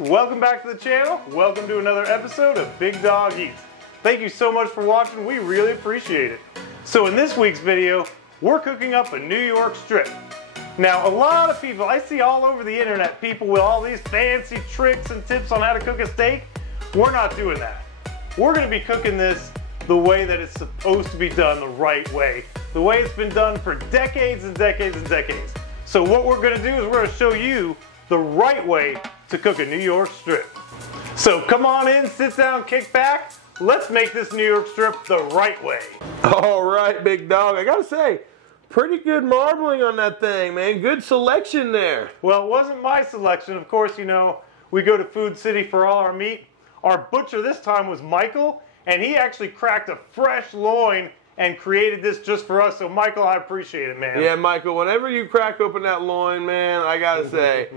welcome back to the channel. Welcome to another episode of Big Dog Eats. Thank you so much for watching, we really appreciate it. So in this week's video, we're cooking up a New York strip. Now a lot of people, I see all over the internet, people with all these fancy tricks and tips on how to cook a steak. We're not doing that. We're gonna be cooking this the way that it's supposed to be done, the right way. The way it's been done for decades and decades and decades. So what we're gonna do is we're gonna show you the right way to cook a New York strip. So come on in, sit down, kick back. Let's make this New York strip the right way. All right, big dog. I gotta say, pretty good marbling on that thing, man. Good selection there. Well, it wasn't my selection. Of course, you know, we go to Food City for all our meat. Our butcher this time was Michael, and he actually cracked a fresh loin and created this just for us. So Michael, I appreciate it, man. Yeah, Michael, whenever you crack open that loin, man, I gotta say,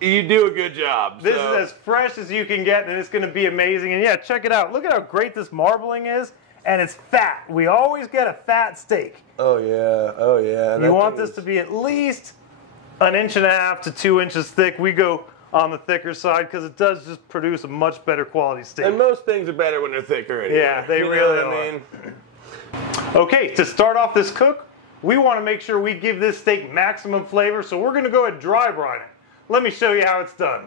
you do a good job. This is as fresh as you can get, and it's gonna be amazing. And yeah, check it out. Look at how great this marbling is, and it's fat. We always get a fat steak. Oh yeah, oh yeah. You want this to be at least 1.5 to 2 inches thick. We go on the thicker side because it does just produce a much better quality steak. And most things are better when they're thicker anyway. Yeah, they really are. I mean? Okay, to start off this cook, we want to make sure we give this steak maximum flavor, so we're going to go ahead and dry brine it. Let me show you how it's done.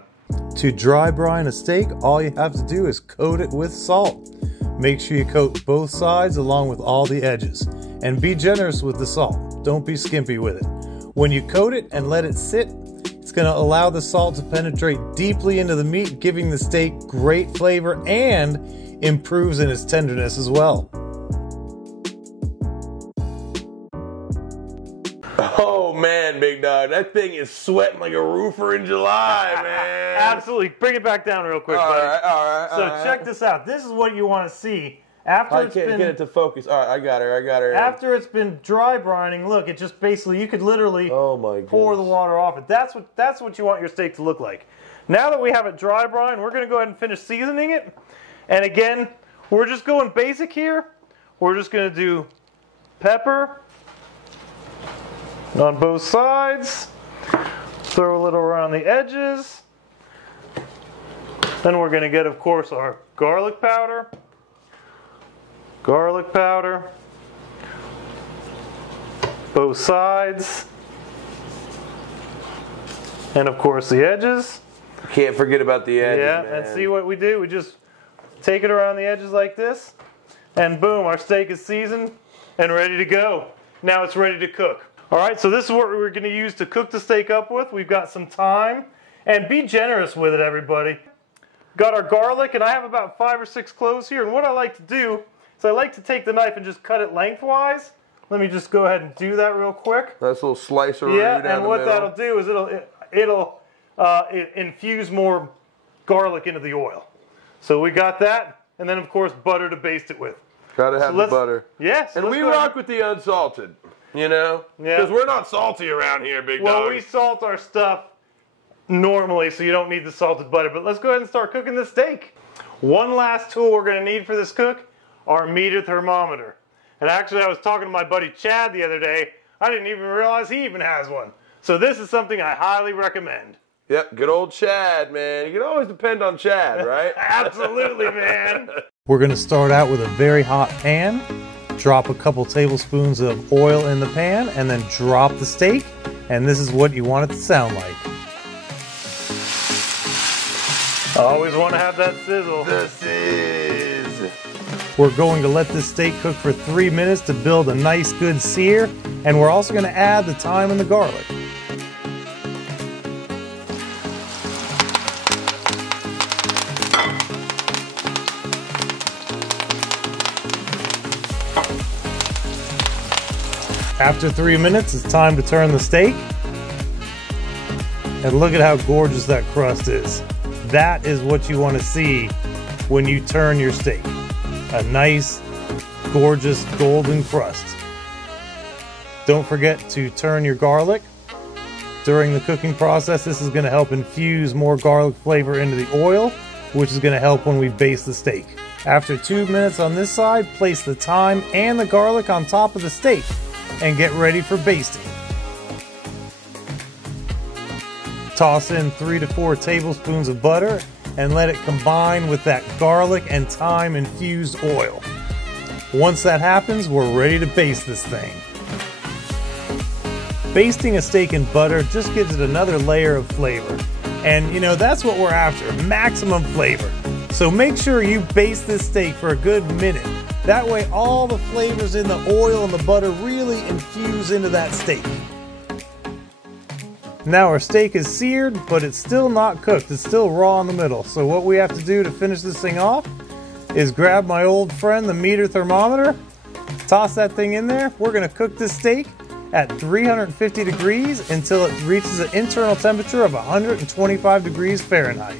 To dry brine a steak, all you have to do is coat it with salt. Make sure you coat both sides along with all the edges. And be generous with the salt. Don't be skimpy with it. When you coat it and let it sit, it's going to allow the salt to penetrate deeply into the meat, giving the steak great flavor and improves in its tenderness as well. Oh man, big dog, that thing is sweating like a roofer in July, man. Absolutely. Bring it back down real quick, buddy. All right. So check this out. This is what you want to see after I can't get it to focus. All right, I got her. After it's been dry brining, look, it just basically, you could literally pour the water off it. That's what you want your steak to look like. Now that we have it dry brine, we're going to go ahead and finish seasoning it. And again, we're just going basic here. We're just going to do pepper on both sides. Throw a little around the edges. Then we're going to get, of course, our garlic powder. Garlic powder. Both sides. And of course the edges. Can't forget about the edges, yeah, man. and see what we do? We just take it around the edges like this. And boom, our steak is seasoned and ready to go. Now it's ready to cook. Alright, so this is what we're going to use to cook the steak up with. We've got some thyme. And be generous with it, everybody. Got our garlic, and I have about 5 or 6 cloves here. And what I like to do is I like to take the knife and just cut it lengthwise. Let me just go ahead and do that real quick. Nice little slicer down yeah, the and what middle. that'll do is it'll infuse more garlic into the oil. So we got that, and then of course butter to baste it with. Gotta have the butter. Yes. And we rock with the unsalted, you know? Yeah. Because we're not salty around here, big dog. Well, we salt our stuff normally, so you don't need the salted butter. But let's go ahead and start cooking this steak. One last tool we're going to need for this cook, our meter thermometer. And actually, I was talking to my buddy Chad the other day. I didn't even realize he even has one. So this is something I highly recommend. Yep, good old Chad, man. You can always depend on Chad, right? Absolutely, man. We're going to start out with a very hot pan. Drop a couple tablespoons of oil in the pan and then drop the steak. And this is what you want it to sound like. I always want to have that sizzle. This is... We're going to let this steak cook for 3 minutes to build a nice good sear. And we're also going to add the thyme and the garlic. After 3 minutes, it's time to turn the steak. And look at how gorgeous that crust is. That is what you want to see when you turn your steak. A nice, gorgeous golden crust. Don't forget to turn your garlic during the cooking process. This is going to help infuse more garlic flavor into the oil, which is going to help when we baste the steak. After 2 minutes on this side, place the thyme and the garlic on top of the steak and get ready for basting. Toss in 3 to 4 tablespoons of butter and let it combine with that garlic and thyme infused oil. Once that happens, we're ready to baste this thing. Basting a steak in butter just gives it another layer of flavor. And you know, that's what we're after, maximum flavor. So make sure you baste this steak for a good minute. That way all the flavors in the oil and the butter really infuse into that steak. Now our steak is seared, but it's still not cooked. It's still raw in the middle. So what we have to do to finish this thing off is grab my old friend, the meter thermometer, toss that thing in there. We're gonna cook this steak at 350 degrees until it reaches an internal temperature of 125 degrees Fahrenheit.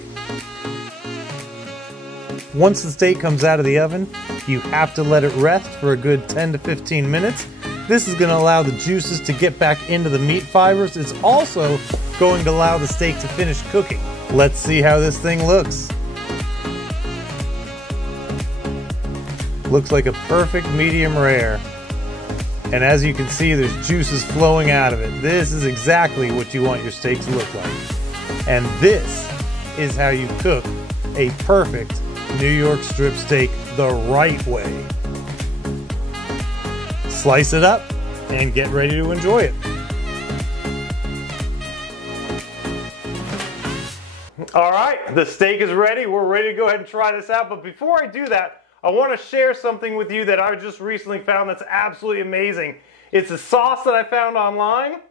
Once the steak comes out of the oven, you have to let it rest for a good 10 to 15 minutes. This is going to allow the juices to get back into the meat fibers. It's also going to allow the steak to finish cooking. Let's see how this thing looks. Looks like a perfect medium rare. And as you can see, there's juices flowing out of it. This is exactly what you want your steak to look like. And this is how you cook a perfect New York strip steak the right way. Slice it up and get ready to enjoy it. All right, the steak is ready. We're ready to go ahead and try this out. But before I do that, I want to share something with you that I just recently found that's absolutely amazing. It's a sauce that I found online.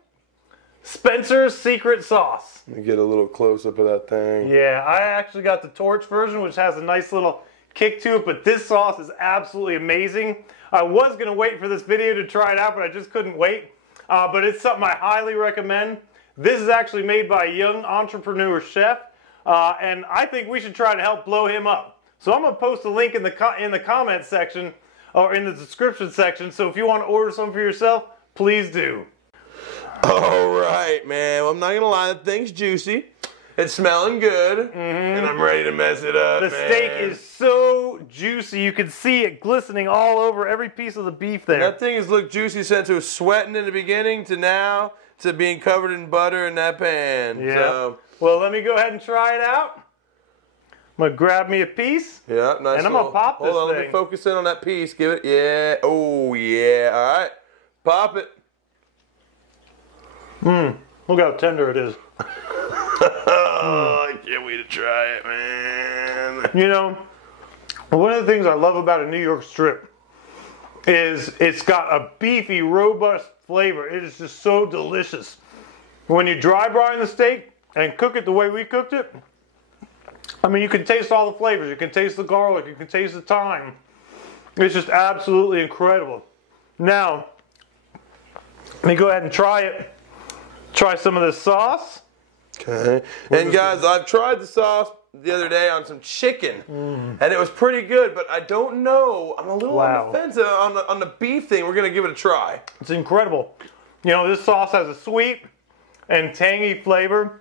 Spencer's Secret Sauce. Let me get a little close up of that thing. Yeah, I actually got the torch version, which has a nice little kick to it, but this sauce is absolutely amazing. I was going to wait for this video to try it out, but I just couldn't wait. But it's something I highly recommend. This is actually made by a young entrepreneur chef, and I think we should try to help blow him up. So I'm going to post a link in the comments section, or in the description section, so if you want to order some for yourself, please do. All right, man. Well, I'm not gonna lie, that thing's juicy. It's smelling good, and I'm ready to mess it up. The steak is so juicy. You can see it glistening all over every piece of the beef there. That thing has looked juicy since it was sweating in the beginning to now to being covered in butter in that pan. Yeah. So, well, let me go ahead and try it out. I'm gonna grab me a piece. yeah, nice. And I'm gonna pop this Hold on, thing. let me focus in on that piece. Give it, yeah. Oh yeah. All right, pop it. Look how tender it is. Oh, I can't wait to try it, man. You know, one of the things I love about a New York strip is it's got a beefy, robust flavor. It is just so delicious. When you dry brine the steak and cook it the way we cooked it, I mean, you can taste all the flavors. You can taste the garlic. You can taste the thyme. It's just absolutely incredible. Now, let me go ahead and try it. Try some of this sauce. Okay. And guys, I've tried the sauce the other day on some chicken, and it was pretty good, but I don't know. I'm a little on the fence on the beef thing. We're going to give it a try. It's incredible. You know, this sauce has a sweet and tangy flavor,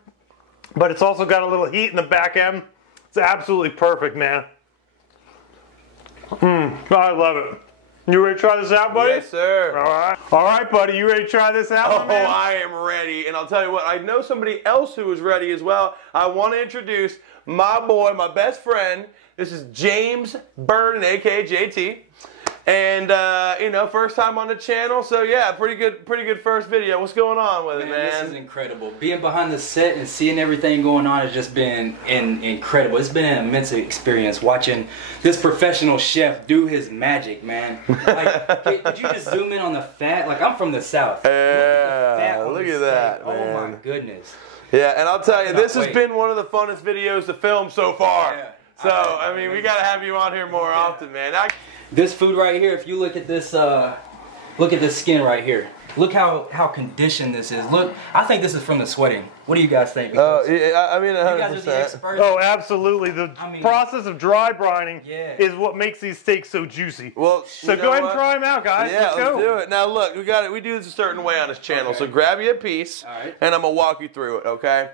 but it's also got a little heat in the back end. It's absolutely perfect, man. I love it. You ready to try this out, buddy? Yes, sir. All right, buddy. You ready to try this out, Oh, man? I am ready. And I'll tell you what, I know somebody else who is ready as well. I want to introduce my boy, my best friend. This is James Burden, a.k.a. JT. And, you know, first time on the channel. So, yeah, pretty good first video. What's going on with it, man? This is incredible. Being behind the set and seeing everything going on has just been incredible. It's been an immense experience watching this professional chef do his magic, man. Like, could you just zoom in on the fat? Like, I'm from the South. Yeah, look at that, man. Oh, my goodness. Yeah, and I'll tell you, this has wait. been one of the funnest videos to film so far. Yeah. So, I mean, we got to have you on here more often, man. This food right here, if you look at this skin right here. Look how conditioned this is. Look, I think this is from the sweating. What do you guys think? Oh, yeah, I mean, 100%. You guys are the experts. Oh, absolutely. The process of dry brining is what makes these steaks so juicy. Well, so go ahead and try them out, guys. Yeah, let's go. do it. Now, look, we do this a certain way on this channel. So grab you a piece, and I'm gonna walk you through it. Okay.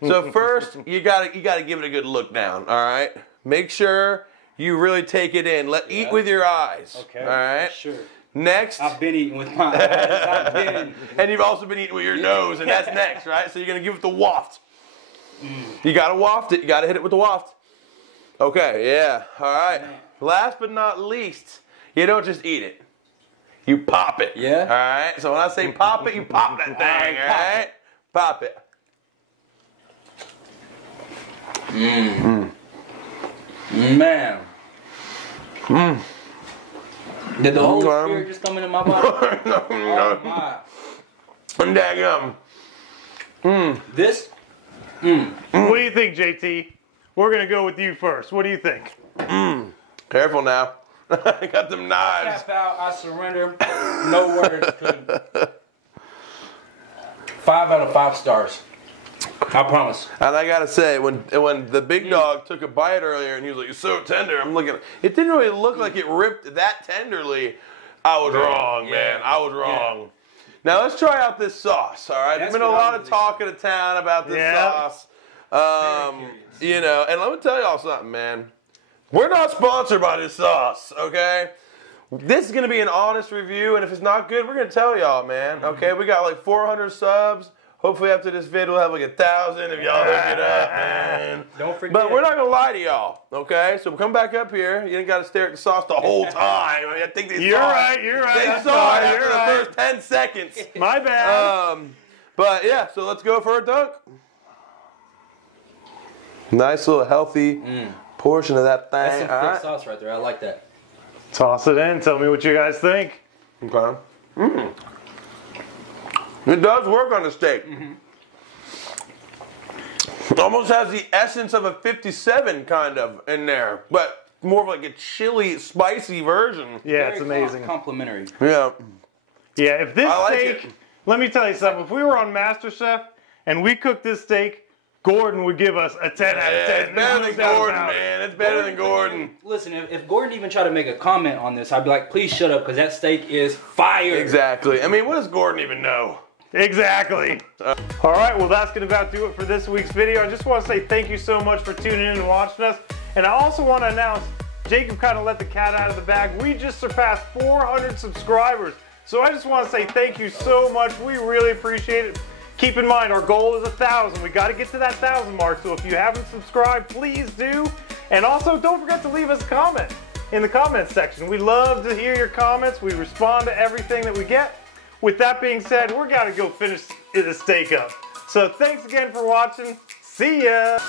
So first, you gotta give it a good look down. All right. Make sure you really take it in. Eat with your eyes. Okay. All right. Sure. Next. I've been eating with my eyes. And you've also been eating with your nose, and that's next, right? So you're gonna give it the waft. You gotta waft it. You gotta hit it with the waft. Okay, yeah. All right. Last but not least, you don't just eat it. You pop it. Yeah. All right. So when I say pop it, you pop that thing. All right. Pop it. Man. Did the Holy Spirit just come into my body? Oh my. Daggum. This? What do you think, JT? We're gonna go with you first. What do you think? Careful now. I got them knives. Tap out, I surrender. No words could. 5 out of 5 stars. I promise. And I gotta say, when the big dog took a bite earlier and he was like, "It's so tender," I'm looking. It didn't really look like it ripped that tenderly. I was wrong, man. I was wrong. Yeah. Now let's try out this sauce. All right, there's been a lot of talk in the town about this sauce. You know, and let me tell y'all something, man. We're not sponsored by this sauce, okay? This is gonna be an honest review, and if it's not good, we're gonna tell y'all, man. Okay, we got like 400 subs. Hopefully after this video we'll have like 1,000 if y'all hook it up, man. Don't forget. But we're not gonna lie to y'all, okay? So come back up here. You ain't gotta stare at the sauce the whole time. I think they You're saw right. it. You're right. They That's saw fine, it after you're the right. first 10 seconds. My bad. But yeah, so let's go for a dunk. Nice little healthy portion of that thing. That's some All thick right. sauce right there. I like that. Toss it in. Tell me what you guys think. Okay. It does work on the steak. It almost has the essence of a 57 kind of in there, but more of like a chili, spicy version. Yeah, it's amazing. Complimentary. Yeah. Yeah, if this I like steak, it. let me tell you something. If we were on MasterChef and we cooked this steak, Gordon would give us a 10 out of 10. It's better than Gordon, man. It's better than Gordon. Listen, if Gordon even tried to make a comment on this, I'd be like, please shut up, because that steak is fire. Exactly. I mean, what does Gordon even know? Exactly. All right, well, that's going to about do it for this week's video. I just want to say thank you so much for tuning in and watching us. And I also want to announce, Jacob kind of let the cat out of the bag. We just surpassed 400 subscribers. So I just want to say thank you so much. We really appreciate it. Keep in mind, our goal is 1,000. We got to get to that 1,000 mark. So if you haven't subscribed, please do. And also, don't forget to leave us a comment in the comments section. We love to hear your comments. We respond to everything that we get. With that being said, we're going to go finish the steak up. So thanks again for watching. See ya.